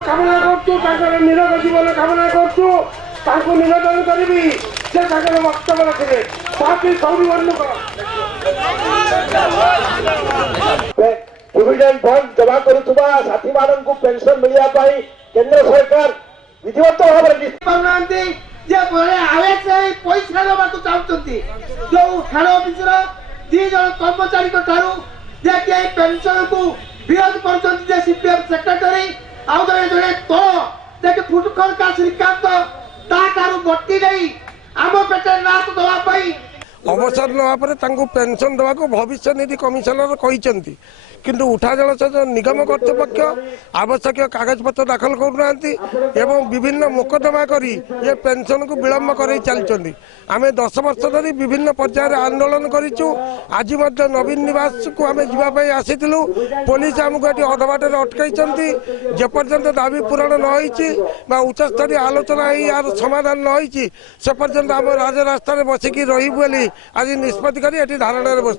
কামনা করছু তাଙ୍କର ନିରୋଗ ଜୀବନ କାମନା করছু ତାଙ୍କୁ ନିବେଦନ କରିବି ସେ ତାଙ୍କର ବକ୍ତବ୍ୟ ରଖିବେ ସାଥୀ ସୌରୀ ବର୍ଣ୍ଣକ प्रोविडेंट फंड जमा करुवा साथी मानक पेंशन मिलने केंद्र सरकार विधिवत भाव पैसा दबा चाहते जो थाना अफिसर 2 जन कर्मचारी पेंशन को विरोध कर सीपीएम सेक्रेटरी आउ जड़े तल फुटखर का श्रीकांत बटी नहीं आम पेटे नाथ दवाई अवसर नापर पेंशन देवा भविष्य निधि कमिशनर कहते किंतु उठा जलसेच निगम कर्तृपक्ष आवश्यक कागज पत्र दाखल करूना एवं विभिन्न मोकदमा करी ये पेंशन को विलंब कर चलती आम 10 वर्ष धरी विभिन्न पर्यायर आंदोलन करूँ आज नवीन निवास को आम जावाई आसीलु पुलिस आमको ये अधबाटे अटकई जेपर्यंत दाबी पूरण नई उच्चस्तरीय आलोचना यार समाधान नई से पर्यंत आम राजरास्ता बसिकी रही आज निष्पत्ति कर धारणा बस।